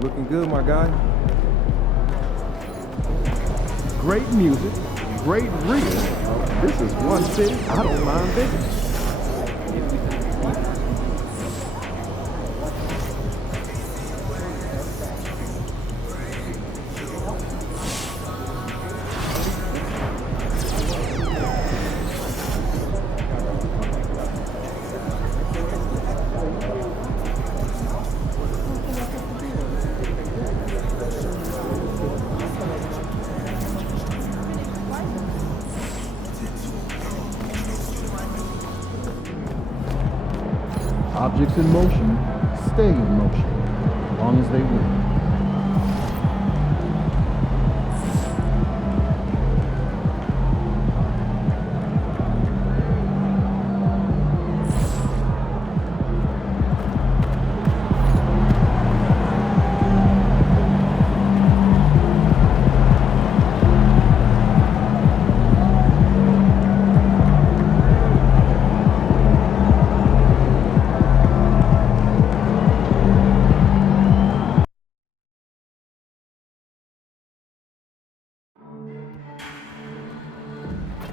Looking good, my guy. Great music, great reading. This is one city I don't mind visiting. Objects in motion stay in motion as long as they will.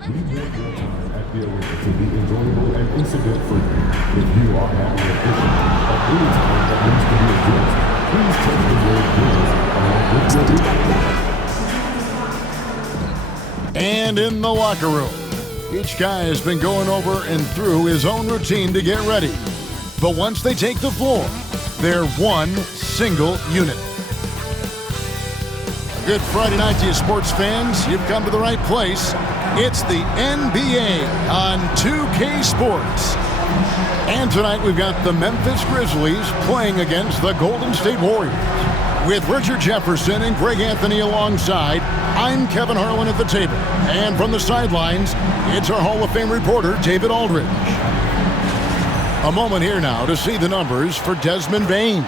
We want your time at the arena to be enjoyable and incident-free. If you are having an issue at any time that needs to be addressed, please text the word Grizz along with your request. And in the locker room, each guy has been going over and through his own routine to get ready. But once they take the floor, they're one single unit. Good Friday night to you, sports fans. You've come to the right place. It's the NBA on 2K Sports. And tonight we've got the Memphis Grizzlies playing against the Golden State Warriors. With Richard Jefferson and Greg Anthony alongside, I'm Kevin Harlan at the table. And from the sidelines, it's our Hall of Fame reporter, David Aldridge. A moment here now to see the numbers for Desmond Bane.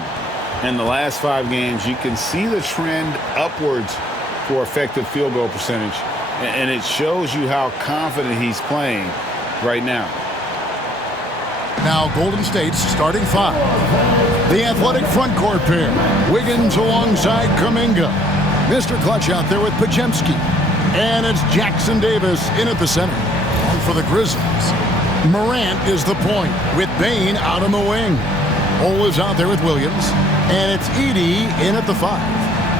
In the last 5 games, you can see the trend upwards for effective field goal percentage. And it shows you how confident he's playing right now. Now Golden State's starting 5. The athletic front court pair. Wiggins alongside Kuminga. Mr. Clutch out there with Pajemski. And it's Jackson Davis in at the center. And for the Grizzlies, Morant is the point with Bane out on the wing. Ole is out there with Williams. And it's Edey in at the 5.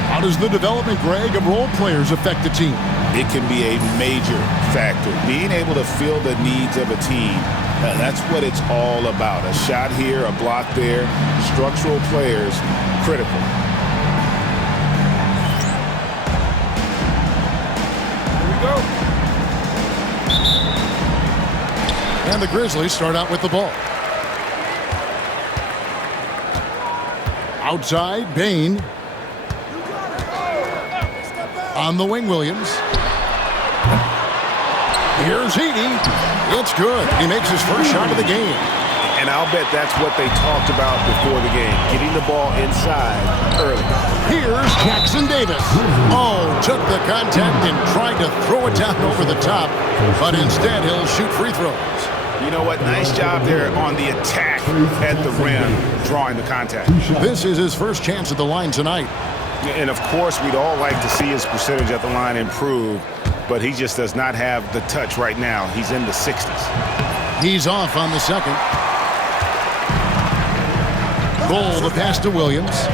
How does the development, Greg, of role players affect the team? It can be a major factor. Being able to fill the needs of a team, that's what it's all about. A shot here, a block there, structural players, critical. Here we go. And the Grizzlies start out with the ball. Outside, Bane. On the wing, Williams. Here's Edey. It's good. He makes his first shot of the game. And I'll bet that's what they talked about before the game, getting the ball inside early. Here's Jackson Davis. Oh, took the contact and tried to throw it down over the top, but instead he'll shoot free throws. You know what? Nice job there on the attack at the rim, drawing the contact. This is his first chance at the line tonight. And, of course, we'd all like to see his percentage at the line improve, but he just does not have the touch right now. He's in the 60s. He's off on the second. Goal, the pass to Williams.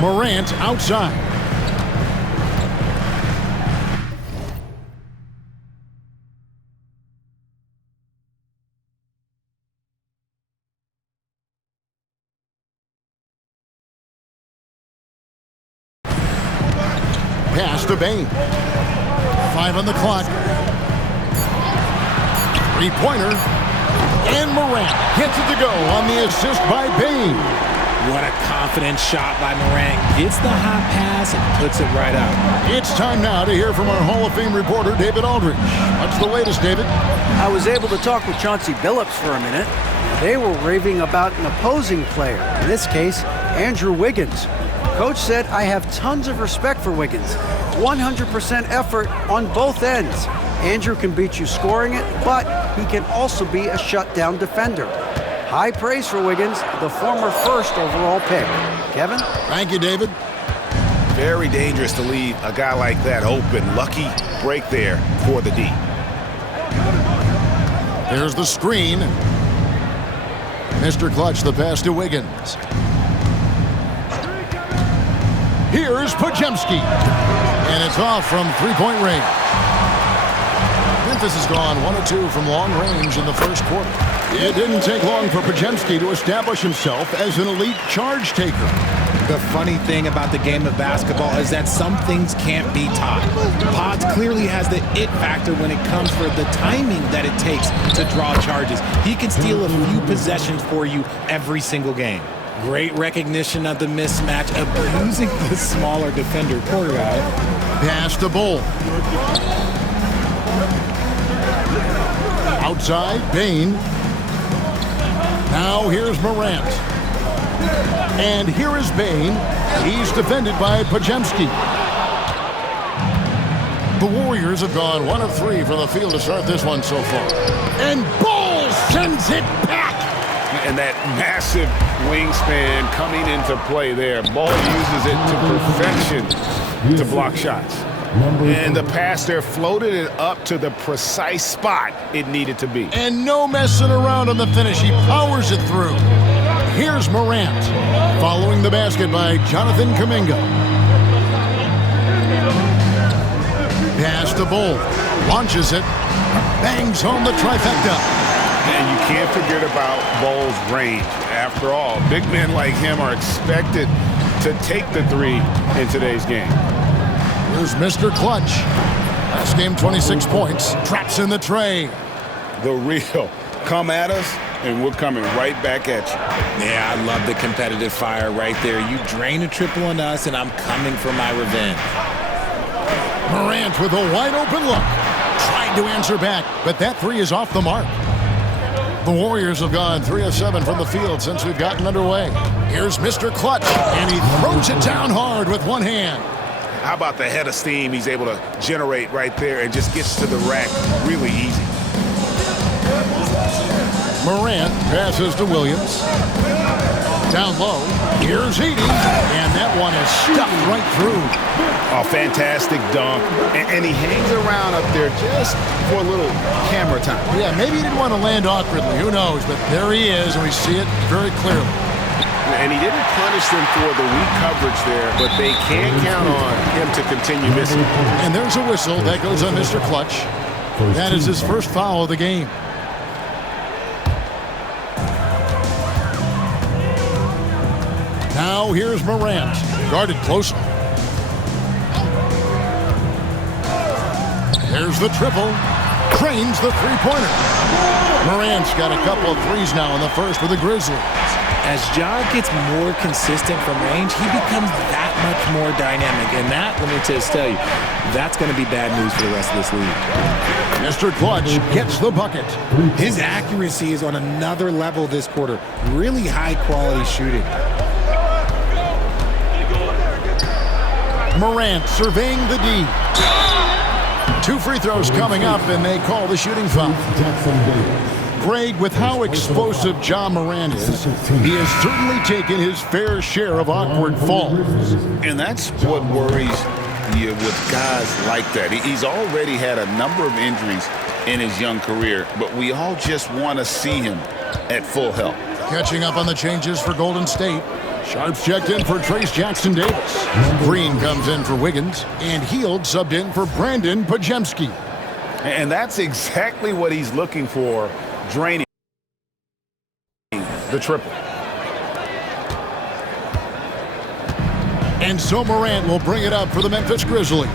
Morant outside. Pass to Bane. 5 on the clock. Three-pointer. And Morant gets it to go on the assist by Bane. What a confident shot by Morant. Gets the hot pass and puts it right out. It's time now to hear from our Hall of Fame reporter, David Aldridge. What's the latest, David? I was able to talk with Chauncey Billups for a minute. They were raving about an opposing player, in this case, Andrew Wiggins. Coach said, I have tons of respect for Wiggins. 100% effort on both ends. Andrew can beat you scoring it, but he can also be a shutdown defender. High praise for Wiggins, the former first overall pick. Kevin? Thank you, David. Very dangerous to leave a guy like that open. Lucky break there for the D. Here's the screen. Mr. Clutch, the pass to Wiggins. Here's Podziemski. And it's off from three-point range. Memphis has gone 1 of 2 from long range in the first quarter. It didn't take long for Podziemski to establish himself as an elite charge taker. The funny thing about the game of basketball is that some things can't be taught. Pods clearly has the it factor when it comes for the timing that it takes to draw charges. He can steal a few possessions for you every single game. Great recognition of the mismatch, abusing the smaller defender. Poor guy. Pass to Bull. Outside, Bain. Now here's Morant. And here is Bain. He's defended by Podziemski. The Warriors have gone 1 of 3 from the field to start this one so far. And Bull sends it back. And that massive wingspan coming into play there. Ball uses it to perfection to block shots. And the pass there floated it up to the precise spot it needed to be. And no messing around on the finish. He powers it through. Here's Morant, following the basket by Jonathan Kuminga. Pass to Bull, launches it, bangs home the trifecta. And you can't forget about Bull's range. After all, big men like him are expected to take the three in today's game. Here's Mr. Clutch. Last game, 26 points. Traps in the tray. The real. Come at us, and we're coming right back at you. Yeah, I love the competitive fire right there. You drain a triple on us, and I'm coming for my revenge. Morant with a wide open look. Tried to answer back, but that three is off the mark. The Warriors have gone 3 of 7 from the field since we've gotten underway. Here's Mr. Clutch, and he throws it down hard with one hand. How about the head of steam he's able to generate right there and just gets to the rack really easy. Morant passes to Williams. Down low, here's Edey, and that one is stuffed right through. A fantastic dunk, and he hangs around up there just for a little camera time. Yeah, maybe he didn't want to land awkwardly, who knows, but there he is, and we see it very clearly. And he didn't punish them for the weak coverage there, but they can't count on him to continue missing. And there's a whistle that goes on Mr. Clutch. That is his first foul of the game. Now here's Morant, guarded closely. There's the triple, trains the three-pointer. Morant's got a couple of threes now in the first for the Grizzlies. As Ja gets more consistent from range, he becomes that much more dynamic. And that, let me just tell you, that's going to be bad news for the rest of this league. Mr. Clutch gets the bucket. His accuracy is on another level this quarter. Really high-quality shooting. Morant surveying the D. 2 free throws coming up, and they call the shooting foul. Greg, with how explosive Ja Morant is, he has certainly taken his fair share of awkward falls. And that's what worries you with guys like that. He's already had a number of injuries in his young career, but we all just want to see him at full health. Catching up on the changes for Golden State. Sharps checked in for Trace Jackson-Davis. Green comes in for Wiggins, and Hield subbed in for Brandon Podziemski. And that's exactly what he's looking for, draining the triple. And so Morant will bring it up for the Memphis Grizzlies.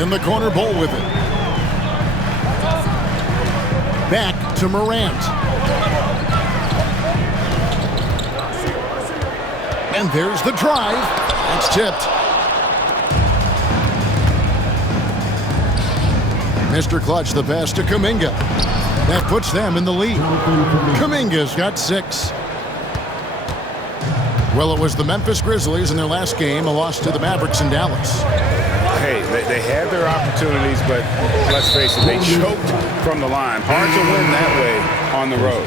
In the corner, Bull with it. Back to Morant. And there's the drive. It's tipped. Mr. Clutch, the pass to Kuminga. That puts them in the lead. Kuminga's got 6. Well, it was the Memphis Grizzlies in their last game, a loss to the Mavericks in Dallas. Hey, they had their opportunities, but let's face it, they choked from the line. Hard to win that way on the road.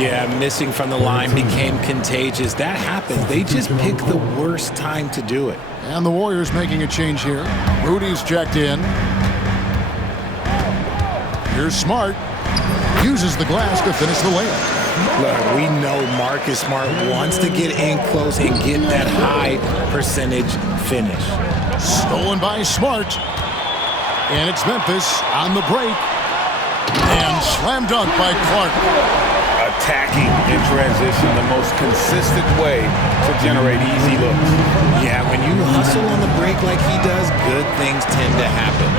Yeah, missing from the line became contagious. That happens. They just picked the worst time to do it. And the Warriors making a change here. Rudy's checked in. Here's Smart. Uses the glass to finish the layup. Look, we know Marcus Smart wants to get in close and get that high percentage finish. Stolen by Smart. And it's Memphis on the break. And slam dunk by Clark. Attacking in transition, the most consistent way to generate easy looks. Yeah, when you hustle on the break like he does, good things tend to happen.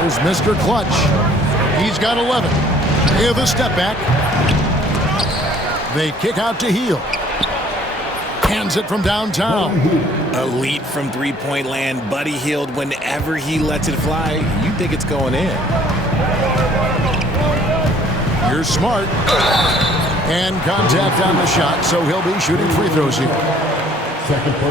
Here's Mr. Clutch. He's got 11. Here's the step back. They kick out to Heel. Hands it from downtown. Elite from three-point land. Buddy Hield, whenever he lets it fly, you think it's going in. Here's Smart. And contact on the shot, so he'll be shooting free throws here.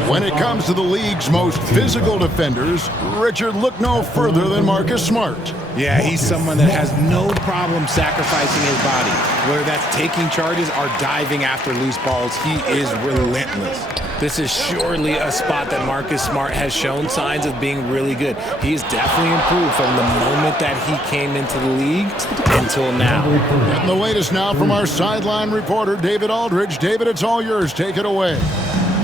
When it comes to the league's most physical defenders, Richard, look no further than Marcus Smart. Yeah, he's someone that has no problem sacrificing his body. Whether that's taking charges or diving after loose balls, he is relentless. This is surely a spot that Marcus Smart has shown signs of being really good. He has definitely improved from the moment that he came into the league until now. And the latest now from our sideline reporter, David Aldridge. David, it's all yours. Take it away.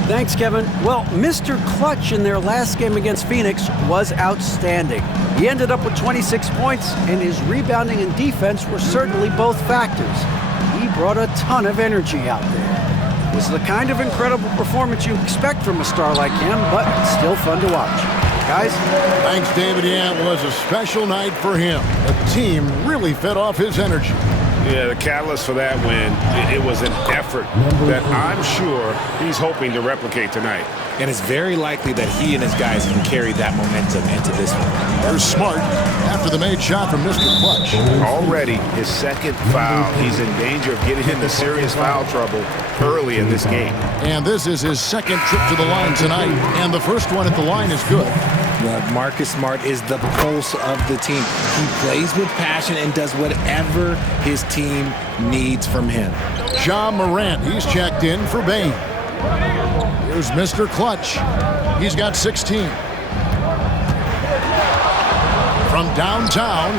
Thanks, Kevin. Well, Mr. Clutch in their last game against Phoenix was outstanding. He ended up with 26 points, and his rebounding and defense were certainly both factors. He brought a ton of energy out there. It was the kind of incredible performance you expect from a star like him, but still fun to watch. Guys? Thanks, David. Yeah, it was a special night for him. The team really fed off his energy. Yeah, the catalyst for that win, it was an effort that I'm sure he's hoping to replicate tonight. And it's very likely that he and his guys can carry that momentum into this one. There's Smart after the made shot from Mr. Clutch. Already his second foul. He's in danger of getting into serious foul trouble early in this game. And this is his second trip to the line tonight. And the first one at the line is good. Look, Marcus Smart is the pulse of the team. He plays with passion and does whatever his team needs from him. Ja Morant, he's checked in for Bain. Here's Mr. Clutch. He's got 16. From downtown.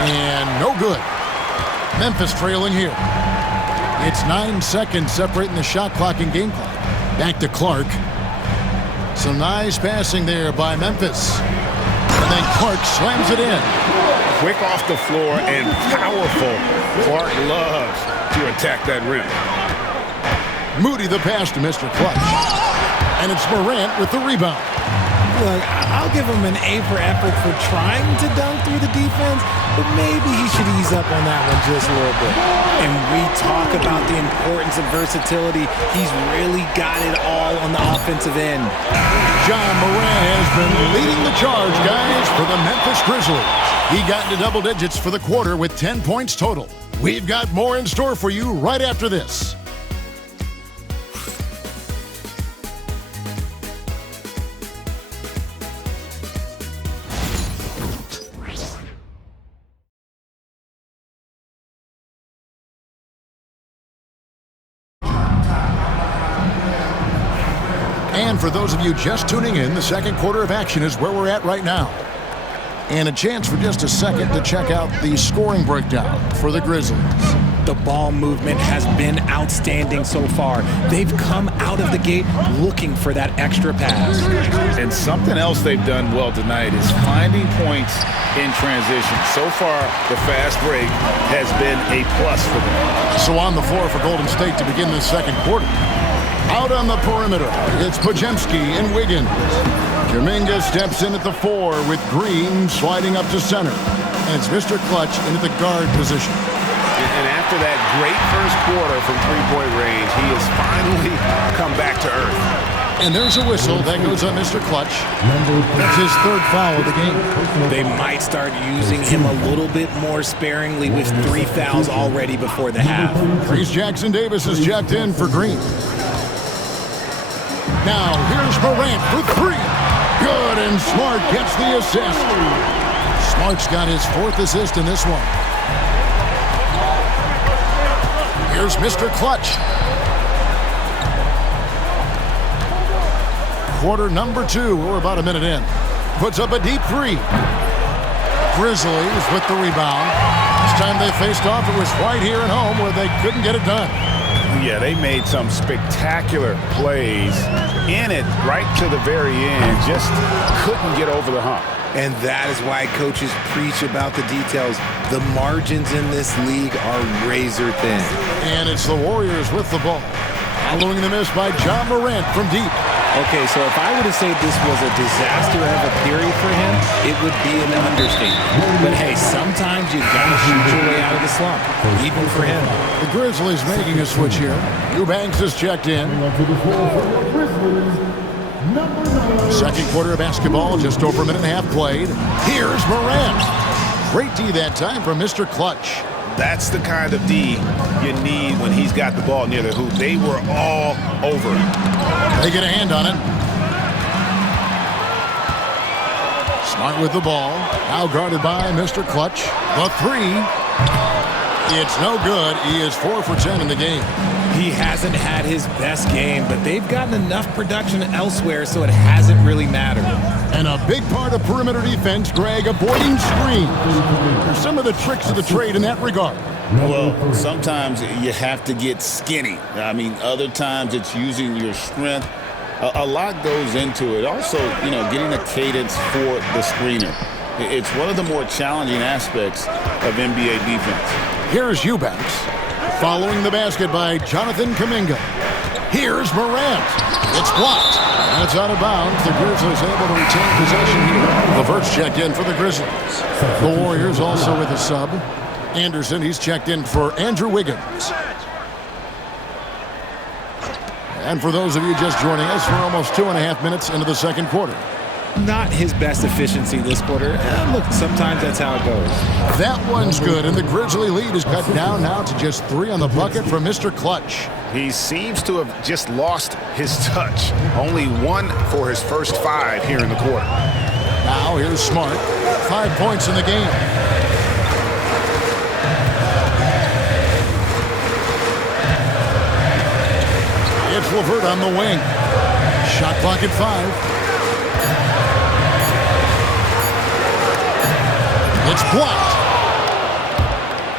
And no good. Memphis trailing here. It's 9 seconds separating the shot clock and game clock. Back to Clark. Some nice passing there by Memphis. And then Clark slams it in. Quick off the floor and powerful. Clark loves to attack that rim. Moody the pass to Mr. Clutch. And it's Morant with the rebound. Look, I'll give him an A for effort for trying to dunk through the defense, but maybe he should ease up on that one just a little bit. And we talk about the importance of versatility. He's really got it all on the offensive end. Ja Morant has been leading the charge, guys, for the Memphis Grizzlies. He got into double digits for the quarter with 10 points total. We've got more in store for you right after this. And for those of you just tuning in, the second quarter of action is where we're at right now. And a chance for just a second to check out the scoring breakdown for the Grizzlies. The ball movement has been outstanding so far. They've come out of the gate looking for that extra pass. And something else they've done well tonight is finding points in transition. So far, the fast break has been a plus for them. So on the floor for Golden State to begin the second quarter. Out on the perimeter, it's Podziemski and Wiggins. Kuminga steps in at the 4 with Green sliding up to center. And it's Mr. Clutch in at the guard position. And after that great first quarter from three-point range, he has finally come back to earth. And there's a whistle that goes on Mr. Clutch. That's his third foul of the game. They might start using him a little bit more sparingly with 3 fouls already before the half. Reese Jackson Davis is jacked in for Green. Now, here's Morant for 3. Good, and And Smart gets the assist. Smart's got his 4th assist in this one. Here's Mr. Clutch. Quarter number 2. We're about a minute in. Puts up a deep 3. Grizzlies with the rebound. This time they faced off, it was right here at home where they couldn't get it done. Yeah, they made some spectacular plays in it right to the very end. Just couldn't get over the hump. And that is why coaches preach about the details. The margins in this league are razor thin. And it's the Warriors with the ball. Following the miss by John Morant from deep. Okay, so if I were to say this was a disaster of a period for him, it would be an understatement. But hey, sometimes you gotta shoot your way out of the slump, even for him. The Grizzlies making a switch here. Eubanks is checked in. Second quarter of basketball, just over a minute and a half played. Here's Morant. Great D that time from Mr. Clutch. That's the kind of D you need when he's got the ball near the hoop. They were all over him. They get a hand on it. Smart with the ball. Now guarded by Mr. Clutch. The 3. It's no good. He is 4 for 10 in the game. He hasn't had his best game, but they've gotten enough production elsewhere, so it hasn't really mattered. And a big part of perimeter defense, Greg, avoiding screens. There's some of the tricks of the trade in that regard. Well, sometimes you have to get skinny. I mean, other times it's using your strength. A lot goes into it. Also, getting a cadence for the screener. It's one of the more challenging aspects of NBA defense. Here's Eubanks. Following the basket by Jonathan Kuminga. Here's Morant. It's blocked. And it's out of bounds. The Grizzlies able to retain possession here. LeVert's checked in for the Grizzlies. The Warriors also with a sub. Anderson, he's checked in for Andrew Wiggins. And for those of you just joining us, we're almost 2.5 minutes into the second quarter. Not his best efficiency this quarter. Look, sometimes that's how it goes. That one's good, and the Grizzly lead is cut down now to just 3 on the bucket from Mr. Clutch. He seems to have just lost his touch. Only 1 for his first 5 here in the quarter. Now here's Smart. 5 points in the game. It's LeVert on the wing. Shot clock at 5. It's blocked.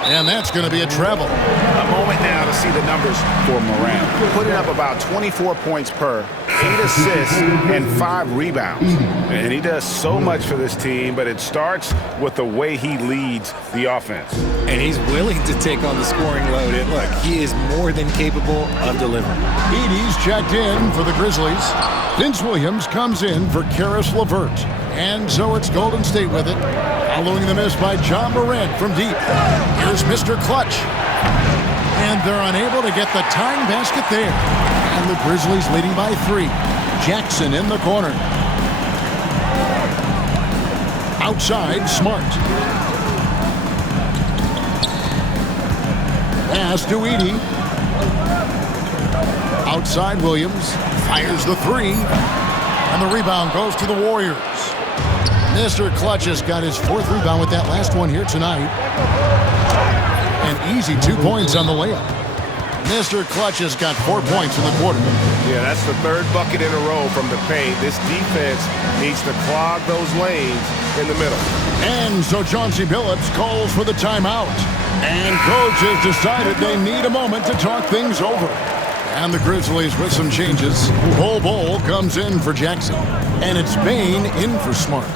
And that's going to be a treble. A moment now to see the numbers for Morant. Putting up about 24 points per, 8 assists, and 5 rebounds. And he does so much for this team, but it starts with the way he leads the offense. And he's willing to take on the scoring load. And look, he is more than capable of delivering. Edey's checked in for the Grizzlies. Vince Williams comes in for Karis LeVert. And so it's Golden State with it. Following the miss by John Morant from deep. Here's Mr. Clutch. And they're unable to get the tying basket there. And the Grizzlies leading by 3. Jackson in the corner. Outside, Smart. Pass to Edey. Outside, Williams. Fires the 3. And the rebound goes to the Warriors. Mr. Clutch has got his 4th rebound with that last one here tonight. An easy 2 points on the layup. Mr. Clutch has got 4 points in the quarter. Yeah, that's the 3rd bucket in a row from the paint. This defense needs to clog those lanes in the middle. And so Chauncey Billups calls for the timeout. And coach has decided they need a moment to talk things over. And the Grizzlies with some changes. Bol comes in for Jackson. And it's Bane in for Smart.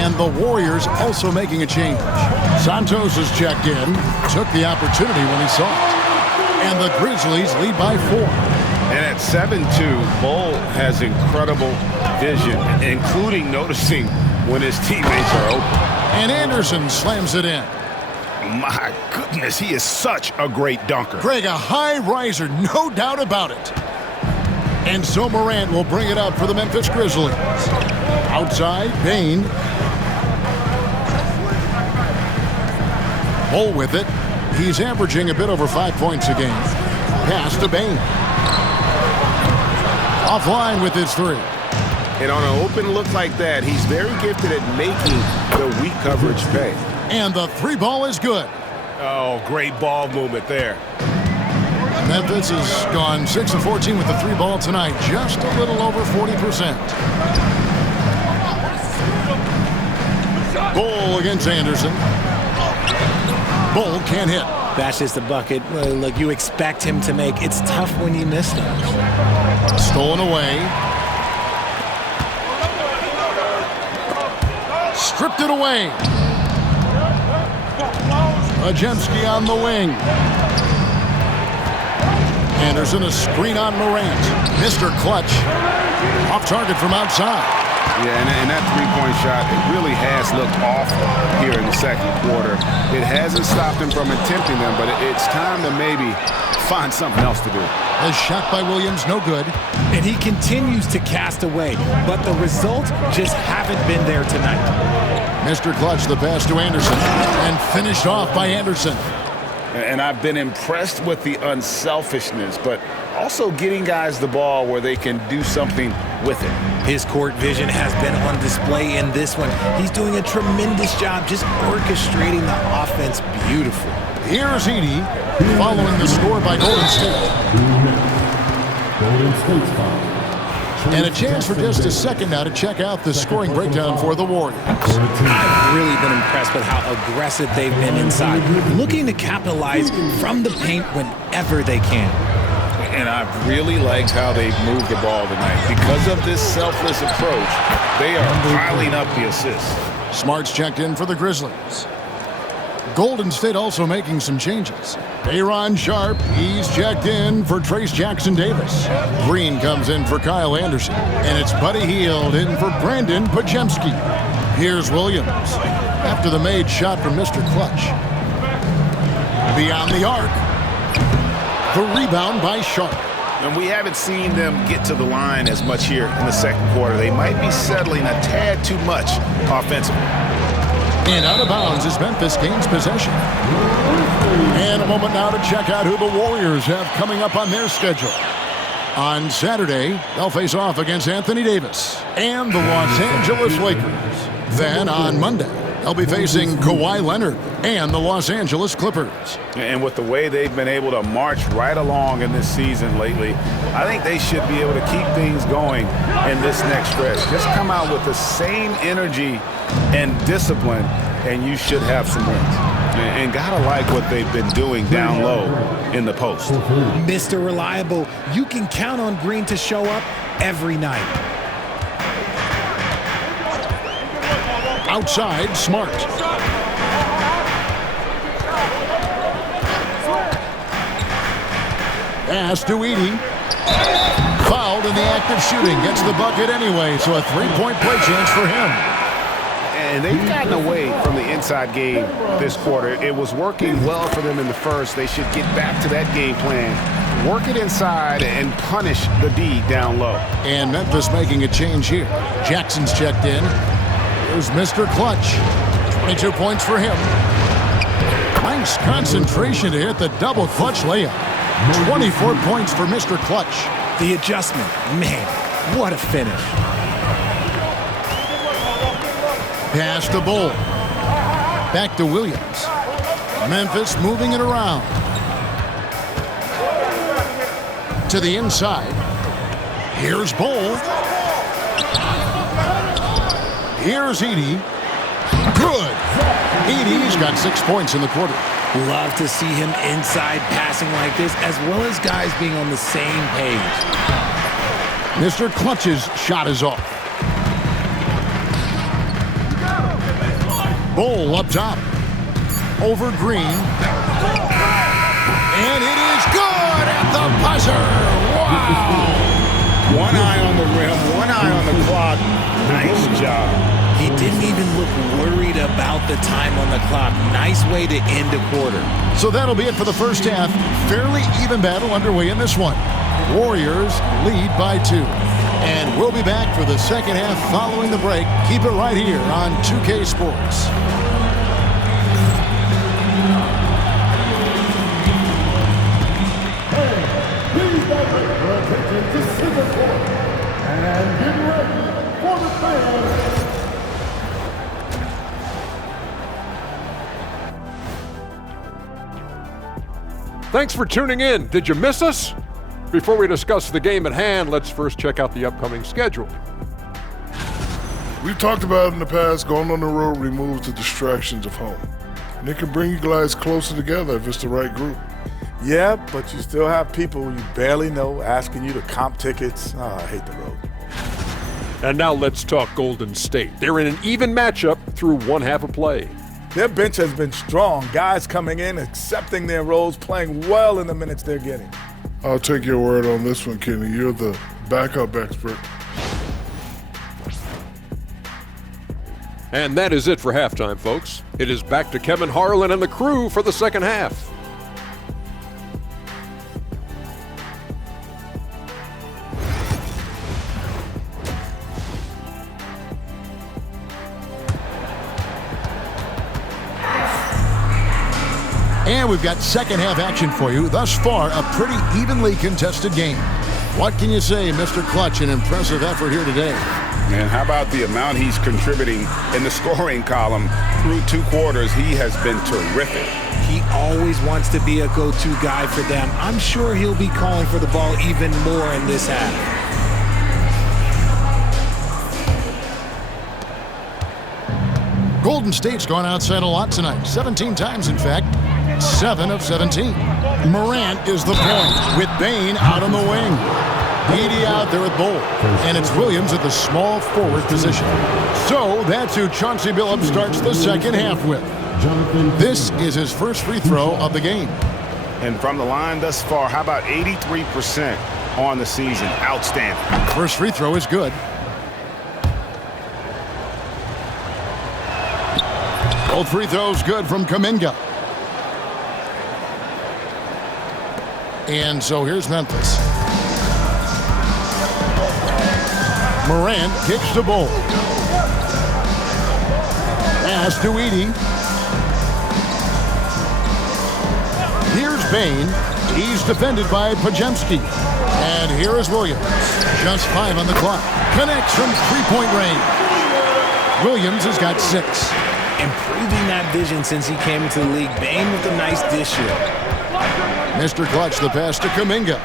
And the Warriors also making a change. Santos is checked in. Took the opportunity when he saw it. And the Grizzlies lead by 4. And at 7-2, Bol has incredible vision, including noticing when his teammates are open. And Anderson slams it in. My goodness, he is such a great dunker. Greg, a high riser, no doubt about it. And so Morant will bring it up for the Memphis Grizzlies. Outside, Bane. Bol with it. He's averaging a bit over 5 points a game. Pass to Bane. Offline with his 3. And on an open look like that, he's very gifted at making the weak coverage pay. And the three ball is good. Oh, great ball movement there. Memphis has gone 6 of 14 with the three ball tonight, just a little over 40%. Bull against Anderson. Bull can't hit. That's just a bucket like you expect him to make. It's tough when you miss those. Stolen away. Stripped it away. Majemski on the wing. Anderson a screen on Morant. Mr. Clutch. Off target from outside. Yeah, and that three-point shot, it really has looked off here in the second quarter. It hasn't stopped him from attempting them, but it's time to maybe find something else to do. A shot by Williams, no good. And he continues to cast away, but the results just haven't been there tonight. Mr. Clutch, the pass to Anderson, and finished off by Anderson. And I've been impressed with the unselfishness, but also getting guys the ball where they can do something with it. His court vision has been on display in this one. He's doing a tremendous job just orchestrating the offense beautifully. Here's Edey following the score by Golden State. Golden State's foul. And a chance for just a second now to check out the scoring breakdown for the Warriors. I've really been impressed with how aggressive they've been inside, looking to capitalize from the paint whenever they can. And I've really liked how they've moved the ball tonight. Because of this selfless approach, they are piling up the assists. Smart's checked in for the Grizzlies. Golden State also making some changes. Aaron Sharp, he's checked in for Trace Jackson-Davis. Green comes in for Kyle Anderson. And it's Buddy Hield in for Brandon Majemski. Here's Williams after the made shot from Mr. Clutch. Beyond the arc. The rebound by Sharp. And we haven't seen them get to the line as much here in the second quarter. They might be settling a tad too much offensively. And out of bounds as Memphis gains possession. And a moment now to check out who the Warriors have coming up on their schedule. On Saturday, they'll face off against Anthony Davis and the Los Angeles Lakers. Then on Monday, they'll be facing Kawhi Leonard and the Los Angeles Clippers. And with the way they've been able to march right along in this season lately, I think they should be able to keep things going in this next stretch. Just come out with the same energy and discipline, and you should have some wins. And gotta like what they've been doing down low in the post. Mr. Reliable, you can count on Green to show up every night. Outside, Smart. Pass to Edey. Fouled in the act of shooting. Gets the bucket anyway, so a three-point play chance for him. And they've gotten away from the inside game this quarter. It was working well for them in the first. They should get back to that game plan. Work it inside and punish the D down low. And Memphis making a change here. Jackson's checked in. Here's Mr. Clutch. 22 points for him. Nice concentration to hit the double clutch layup. 24 points for Mr. Clutch. The adjustment, man, what a finish. Pass to Bull. Back to Williams. Memphis moving it around. To the inside. Here's Bull. Here's Edey. Good. Edey's got 6 points in the quarter. Love to see him inside passing like this, as well as guys being on the same page. Mr. Clutch's shot is off. Bull up top. Over Green. And it is good at the buzzer. Wow. One eye on the rim, one eye on the clock. Nice job. He didn't even look worried about the time on the clock. Nice way to end a quarter. So that'll be it for the first half. Fairly even battle underway in this one. Warriors lead by 2. And we'll be back for the second half following the break. Keep it right here on 2K Sports. Please welcome your attention to center court and get ready Thanks for tuning in. Did you miss us? Before we discuss the game at hand, let's first check out the upcoming schedule. We've talked about in the past, going on the road removes the distractions of home. And it can bring you guys closer together if it's the right group. Yeah, but you still have people you barely know asking you to comp tickets. Oh, I hate the road. And now let's talk Golden State. They're in an even matchup through one half of play. Their bench has been strong. Guys coming in, accepting their roles, playing well in the minutes they're getting. I'll take your word on this one, Kenny. You're the backup expert. And that is it for halftime, folks. It is back to Kevin Harlan and the crew for the second half. And we've got second half action for you. Thus far, a pretty evenly contested game. What can you say, Mr. Clutch? An impressive effort here today. Man, how about the amount he's contributing in the scoring column through 2 quarters? He has been terrific. He always wants to be a go-to guy for them. I'm sure he'll be calling for the ball even more in this half. Golden State's gone outside a lot tonight. 17 times, in fact. 7 of 17. Morant is the point with Bane out on the wing. Edey out there with Bull. And it's Williams at the small forward position. So that's who Chauncey Billups starts the second half with. This is his first free throw of the game. And from the line thus far, how about 83% on the season? Outstanding. First free throw is good. Both free throws good from Kuminga. And so here's Memphis. Morant kicks the ball. Pass to Edey. Here's Bane. He's defended by Podziemski. And here is Williams. Just 5 on the clock. Connects from three-point range. Williams has got 6. Improving that vision since he came into the league. Bane with a nice dish here. Mr. Clutch, the pass to Kuminga.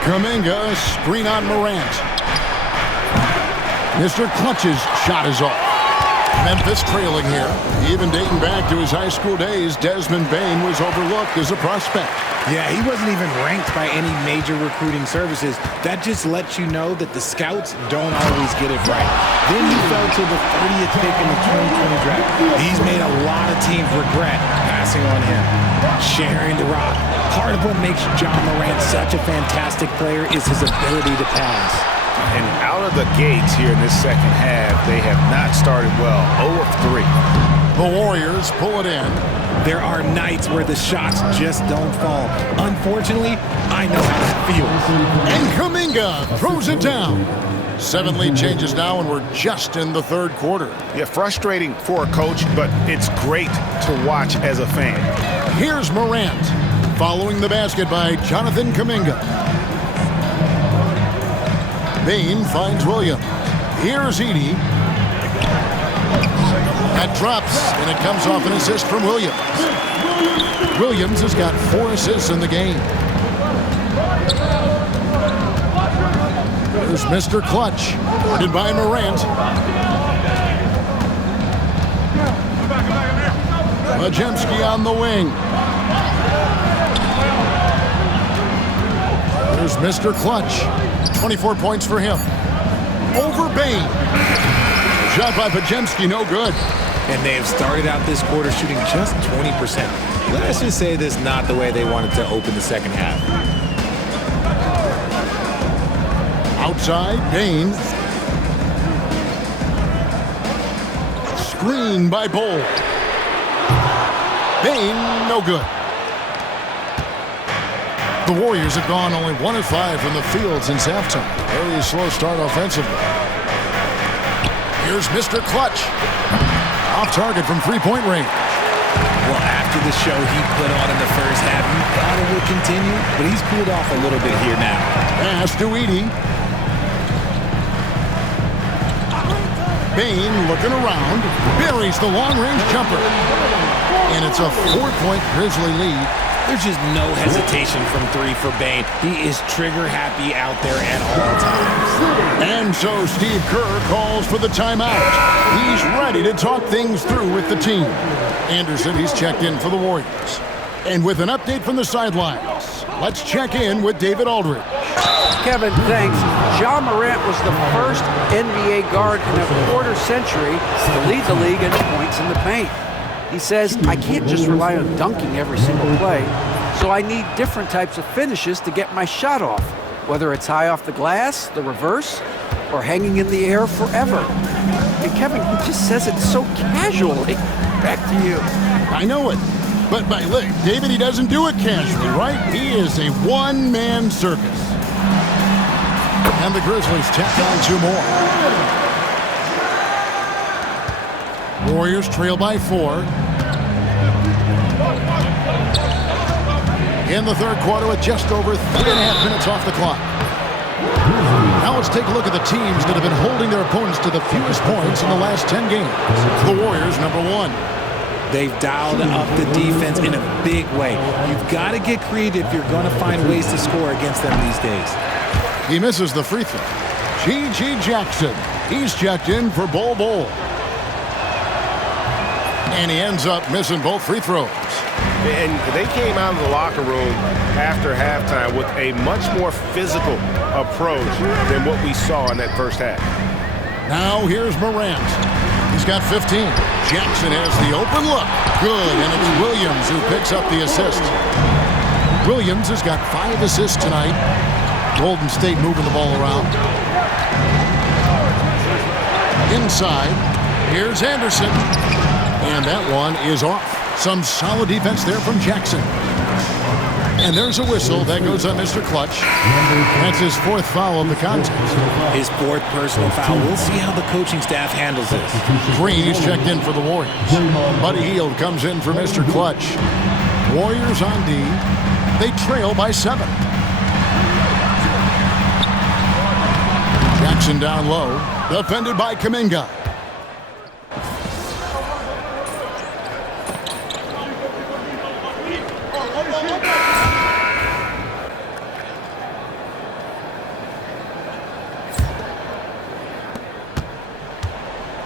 Kuminga, screen on Morant. Mr. Clutch's shot is off. Memphis trailing here. Even dating back to his high school days, Desmond Bane was overlooked as a prospect. Yeah, he wasn't even ranked by any major recruiting services. That just lets you know that the scouts don't always get it right. Then he fell to the 30th pick in the 2020 draft. He's made a lot of teams regret passing on him. Sharing the rock. Part of what makes John Morant such a fantastic player is his ability to pass. And out of the gates here in this second half, they have not started well. 0 of 3. The Warriors pull it in. There are nights where the shots just don't fall. Unfortunately, I know how that feels. And Kuminga throws it down. 7 lead changes now, and we're just in the third quarter. Yeah, frustrating for a coach, but it's great to watch as a fan. Here's Morant, following the basket by Jonathan Kuminga. Bane finds Williams. Here's Edey. That drops, and it comes off an assist from Williams. Williams has got 4 assists in the game. There's Mr. Clutch, guarded by Morant. Podziemski on the wing. There's Mr. Clutch. 24 points for him. Over Bane. Shot by Podziemski, no good. And they have started out this quarter shooting just 20%. Let's just say this is not the way they wanted to open the second half. Outside, Bane. Screen by Bull. Bane, no good. The Warriors have gone only 1 of 5 from the field since halftime. Very slow start offensively. Here's Mr. Clutch. Off target from three-point range. Well, after the show he put on in the first half, you thought it would continue, but he's cooled off a little bit here now. Pass to Edey. Bane looking around. Buries the long-range jumper. And it's a 4-point Grizzly lead. There's just no hesitation from three for Bane. He is trigger happy out there at all times. And so Steve Kerr calls for the timeout. He's ready to talk things through with the team. Anderson, he's checked in for the Warriors. And with an update from the sidelines, let's check in with David Aldridge. Kevin, thanks. Ja Morant was the first NBA guard in a quarter century to lead the league in points in the paint. He says, I can't just rely on dunking every single play, so I need different types of finishes to get my shot off, whether it's high off the glass, the reverse, or hanging in the air forever. And Kevin, he just says it so casually. Back to you. I know it. But look, David, he doesn't do it casually, right? He is a one-man circus. And the Grizzlies tack on 2 more. Warriors trail by 4. In the third quarter with just over 3.5 minutes off the clock. Now let's take a look at the teams that have been holding their opponents to the fewest points in the last 10 games. The Warriors, number 1. They've dialed up the defense in a big way. You've got to get creative if you're going to find ways to score against them these days. He misses the free throw. G.G. Jackson. He's checked in for Bol. And he ends up missing both free throws. And they came out of the locker room after halftime with a much more physical approach than what we saw in that first half. Now here's Morant. He's got 15. Jackson has the open look. Good, and it's Williams who picks up the assist. Williams has got 5 assists tonight. Golden State moving the ball around. Inside, here's Anderson. And that one is off. Some solid defense there from Jackson. And there's a whistle that goes on Mr. Clutch. That's his 4th foul of the contest. His 4th personal foul. We'll see how the coaching staff handles this. Green is checked in for the Warriors. Buddy Hield comes in for Mr. Clutch. Warriors on D. They trail by 7. Jackson down low. Defended by Kuminga.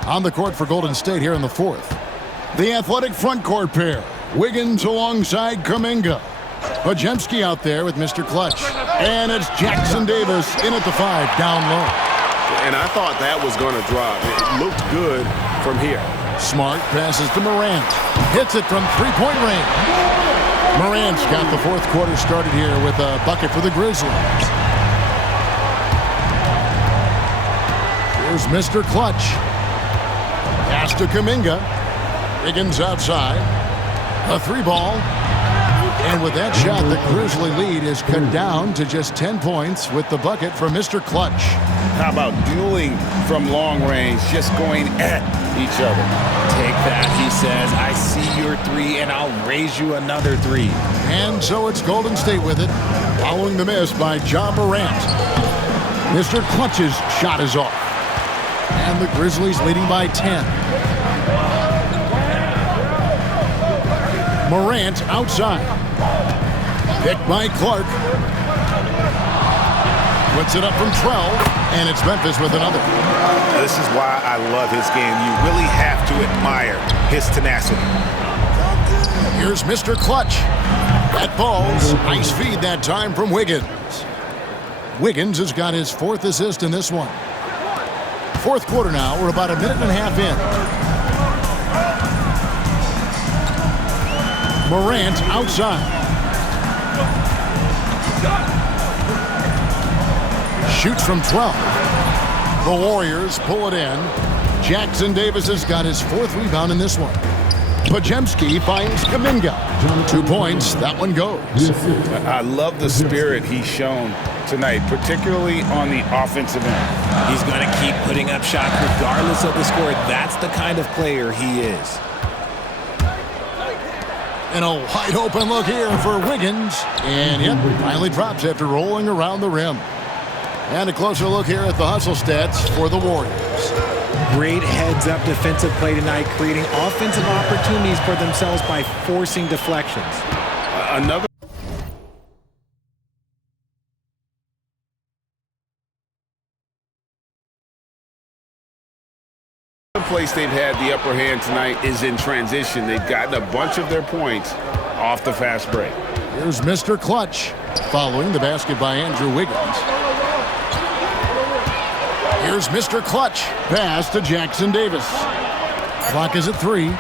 On the court for Golden State here in the 4th. The athletic front court pair. Wiggins alongside Kuminga. Podziemski out there with Mr. Clutch. And it's Jackson Davis in at the 5, down low. And I thought that was going to drop. It looked good from here. Smart passes to Morant. Hits it from 3-point range. Morant's got the 4th quarter started here with a bucket for the Grizzlies. Here's Mr. Clutch. Pass to Kuminga. Wiggins outside. A 3-ball. And with that shot, the Grizzly lead is cut down to just 10 points with the bucket from Mr. Clutch. How about dueling from long range, just going at each other? Take that, he says. I see your 3, and I'll raise you another 3. And so it's Golden State with it, following the miss by Ja Morant. Mr. Clutch's shot is off. And the Grizzlies leading by 10. Morant outside. Picked by Clark. Puts it up from 12, and it's Memphis with another. This is why I love his game. You really have to admire his tenacity. Here's Mr. Clutch. That falls. Nice feed that time from Wiggins. Wiggins has got his 4th assist in this one. 4th quarter now. We're about 1.5 minutes in. Morant outside. Shoots from 12. The Warriors pull it in. Jackson Davis has got his 4th rebound in this one. Podziemski finds Kuminga. 2 points. That one goes. I love the spirit he's shown tonight, particularly on the offensive end. He's going to keep putting up shots regardless of the score. That's the kind of player he is. And a wide open look here for Wiggins. And yep, finally drops after rolling around the rim. And a closer look here at the hustle stats for the Warriors. Great heads-up defensive play tonight, creating offensive opportunities for themselves by forcing deflections. Another place they've had the upper hand tonight is in transition. They've gotten a bunch of their points off the fast break. Here's Mr. Clutch following the basket by Andrew Wiggins. Here's Mr. Clutch. Pass to Jackson Davis. Clock is at 3.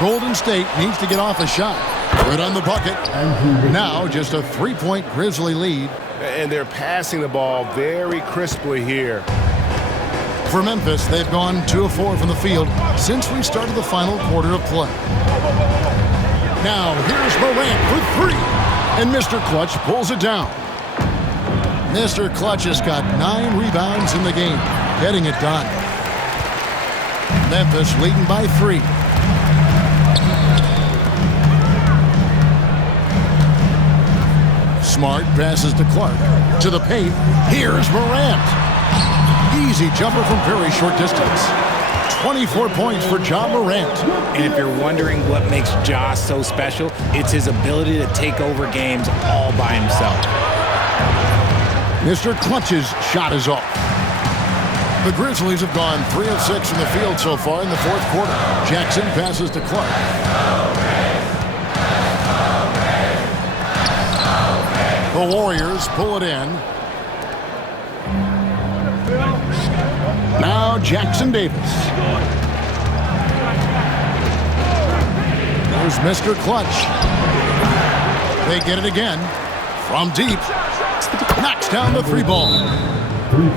Golden State needs to get off a shot. Good on the bucket. Now just a 3-point Grizzly lead. And they're passing the ball very crisply here. For Memphis, they've gone 2 of 4 from the field since we started the final quarter of play. Now here's Morant for 3. And Mr. Clutch pulls it down. Mr. Clutch has got 9 rebounds in the game, getting it done. Memphis leading by 3. Smart passes to Clark. To the paint. Here's Morant. Easy jumper from very short distance. 24 points for Ja Morant. And if you're wondering what makes Ja so special, it's his ability to take over games all by himself. Mr. Clutch's shot is off. The Grizzlies have gone 3 of 6 from the field so far in the fourth quarter. Jackson passes to Clark. The Warriors pull it in. Now Jackson Davis. There's Mr. Clutch. They get it again. From deep. Knocks down the 3 ball.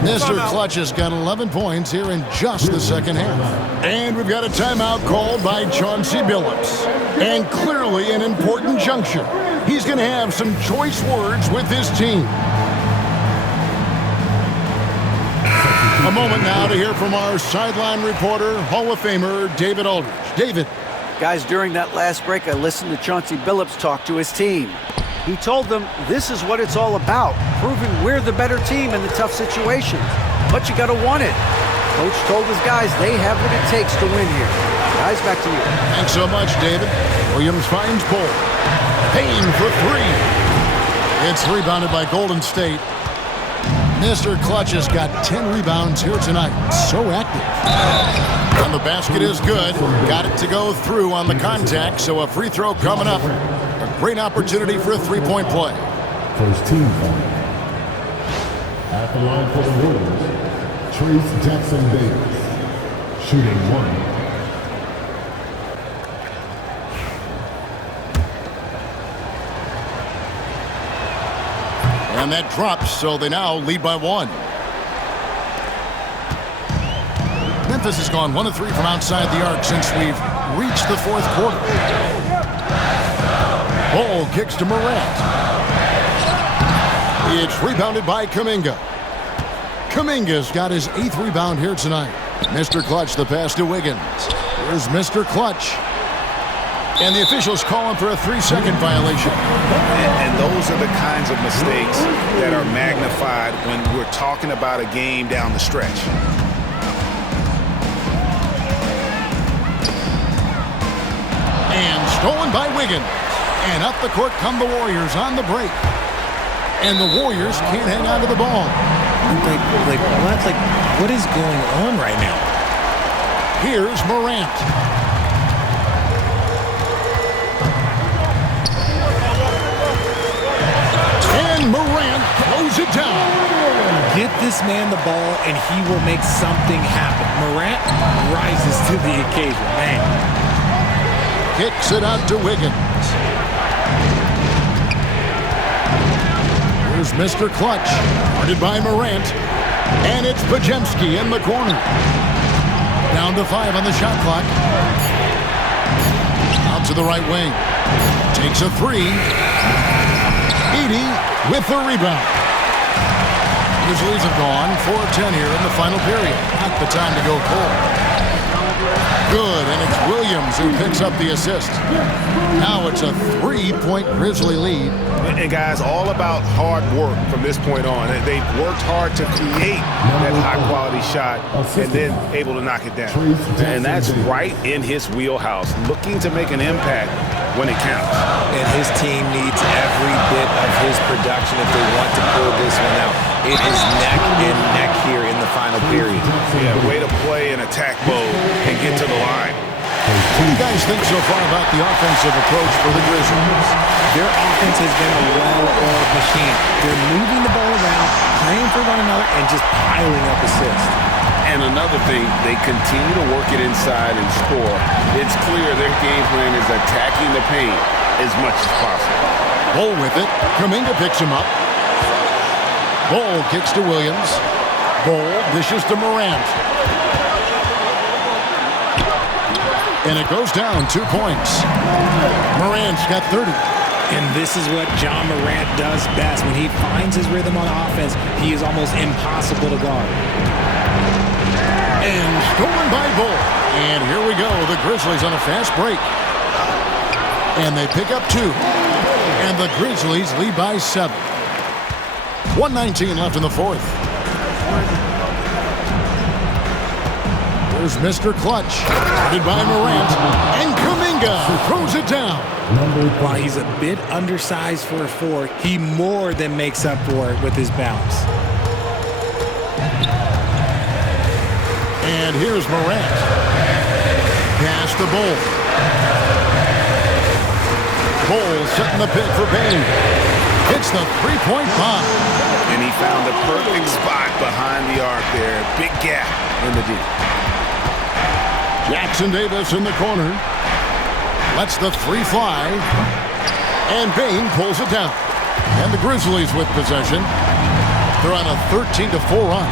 Mr. Clutch has got 11 points here in just the second half. And we've got a timeout called by Chauncey Billups. And clearly an important juncture. He's going to have some choice words with his team. A moment now to hear from our sideline reporter, Hall of Famer David Aldridge. David. Guys, during that last break, I listened to Chauncey Billups talk to his team. He told them this is what it's all about, proving we're the better team in the tough situations. But you got to want it. Coach told his guys they have what it takes to win here. Guys, back to you. Thanks so much, David. Williams finds Cole. Payne for 3. It's rebounded by Golden State. Mr. Clutch has got 10 rebounds here tonight. So active. And the basket is good. Got it to go through on the contact, so a free throw coming up. A great opportunity for a 3-point play. First team foul. At the line for the Warriors, Trace Jackson Davis, shooting 1. And that drops, so they now lead by 1. Memphis has gone 1 of 3 from outside the arc since we've reached the fourth quarter. Ball kicks to Morant. It's rebounded by Kuminga. Kuminga's got his 8th rebound here tonight. Mr. Clutch, the pass to Wiggins. Here's Mr. Clutch. And the officials calling for a 3-second violation. And those are the kinds of mistakes that are magnified when we're talking about a game down the stretch. And stolen by Wiggins. And up the court come the Warriors on the break. And the Warriors can't hang on to the ball. What is going on right now? Here's Morant. And Morant throws it down. Get this man the ball and he will make something happen. Morant rises to the occasion, man. Kicks it out to Wiggins. Here's Mr. Clutch, guarded by Morant. And it's Pajemski in the corner. Down to 5 on the shot clock. Out to the right wing. Takes a 3. Edey with the rebound. Grizzlies have gone 4 of 10 here in the final period. Not the time to go cold. good, and it's Williams who picks up the assist. Now it's a 3-point Grizzly lead. And guys, all about hard work from this point on. They've worked hard to create that high-quality shot and then able to knock it down. And that's right in his wheelhouse, looking to make an impact when it counts. And his team needs every bit of his production if they want to pull this one out. It is neck and neck here in the final period. Yeah, way to play in attack mode and get to the line. What do you guys think so far about the offensive approach for the Grizzlies? Their offense has been a well-oiled machine. They're moving the ball around, playing for one another, and just piling up assists. And another thing, they continue to work it inside and score. It's clear their game plan is attacking the paint as much as possible. Bull with it. Kuminga picks him up. Bull kicks to Williams. Bull dishes to Morant. And it goes down 2 points. Morant's got 30. And this is what John Morant does best. When he finds his rhythm on offense, he is almost impossible to guard. And stolen by Bull. And here we go. The Grizzlies on a fast break. And they pick up 2. And the Grizzlies lead by 7. 1:19 left in the fourth. Here's Mr. Clutch. Headed by Morant. And Kuminga throws it down. While he's a bit undersized for a 4, he more than makes up for it with his bounce. And here's Morant. Pass to Bull. Bull setting the pick for Payne. Hits the three-point bomb. And he found the perfect spot behind the arc there. Big gap in the D. Jackson Davis in the corner. Lets the 3 fly. And Payne pulls it down. And the Grizzlies with possession. They're on a 13-4 run.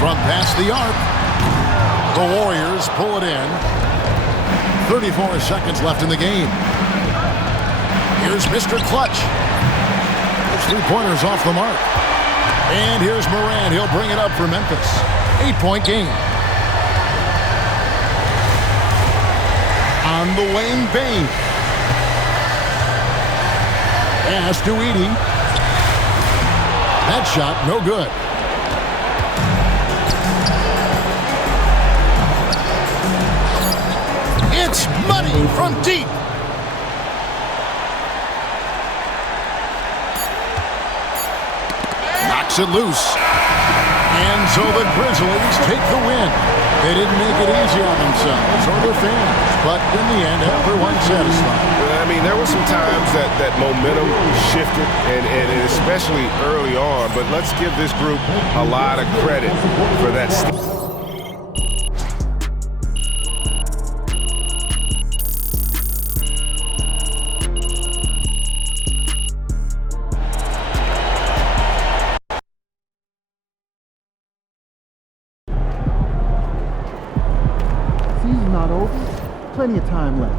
From past the arc, the Warriors pull it in. 34 seconds left in the game. Here's Mr. Clutch. Those 3-pointers off the mark. And here's Morant. He'll bring it up for Memphis. 8-point game. On the wing, Payne. Pass to Edey. That shot, no good. It's money from deep. Knocks it loose. And so the Grizzlies take the win. They didn't make it easy on themselves or their fans, but in the end, everyone's satisfied. I mean, there were some times that momentum shifted, and especially early on, but let's give this group a lot of credit for that. Season's not over. Plenty of time left.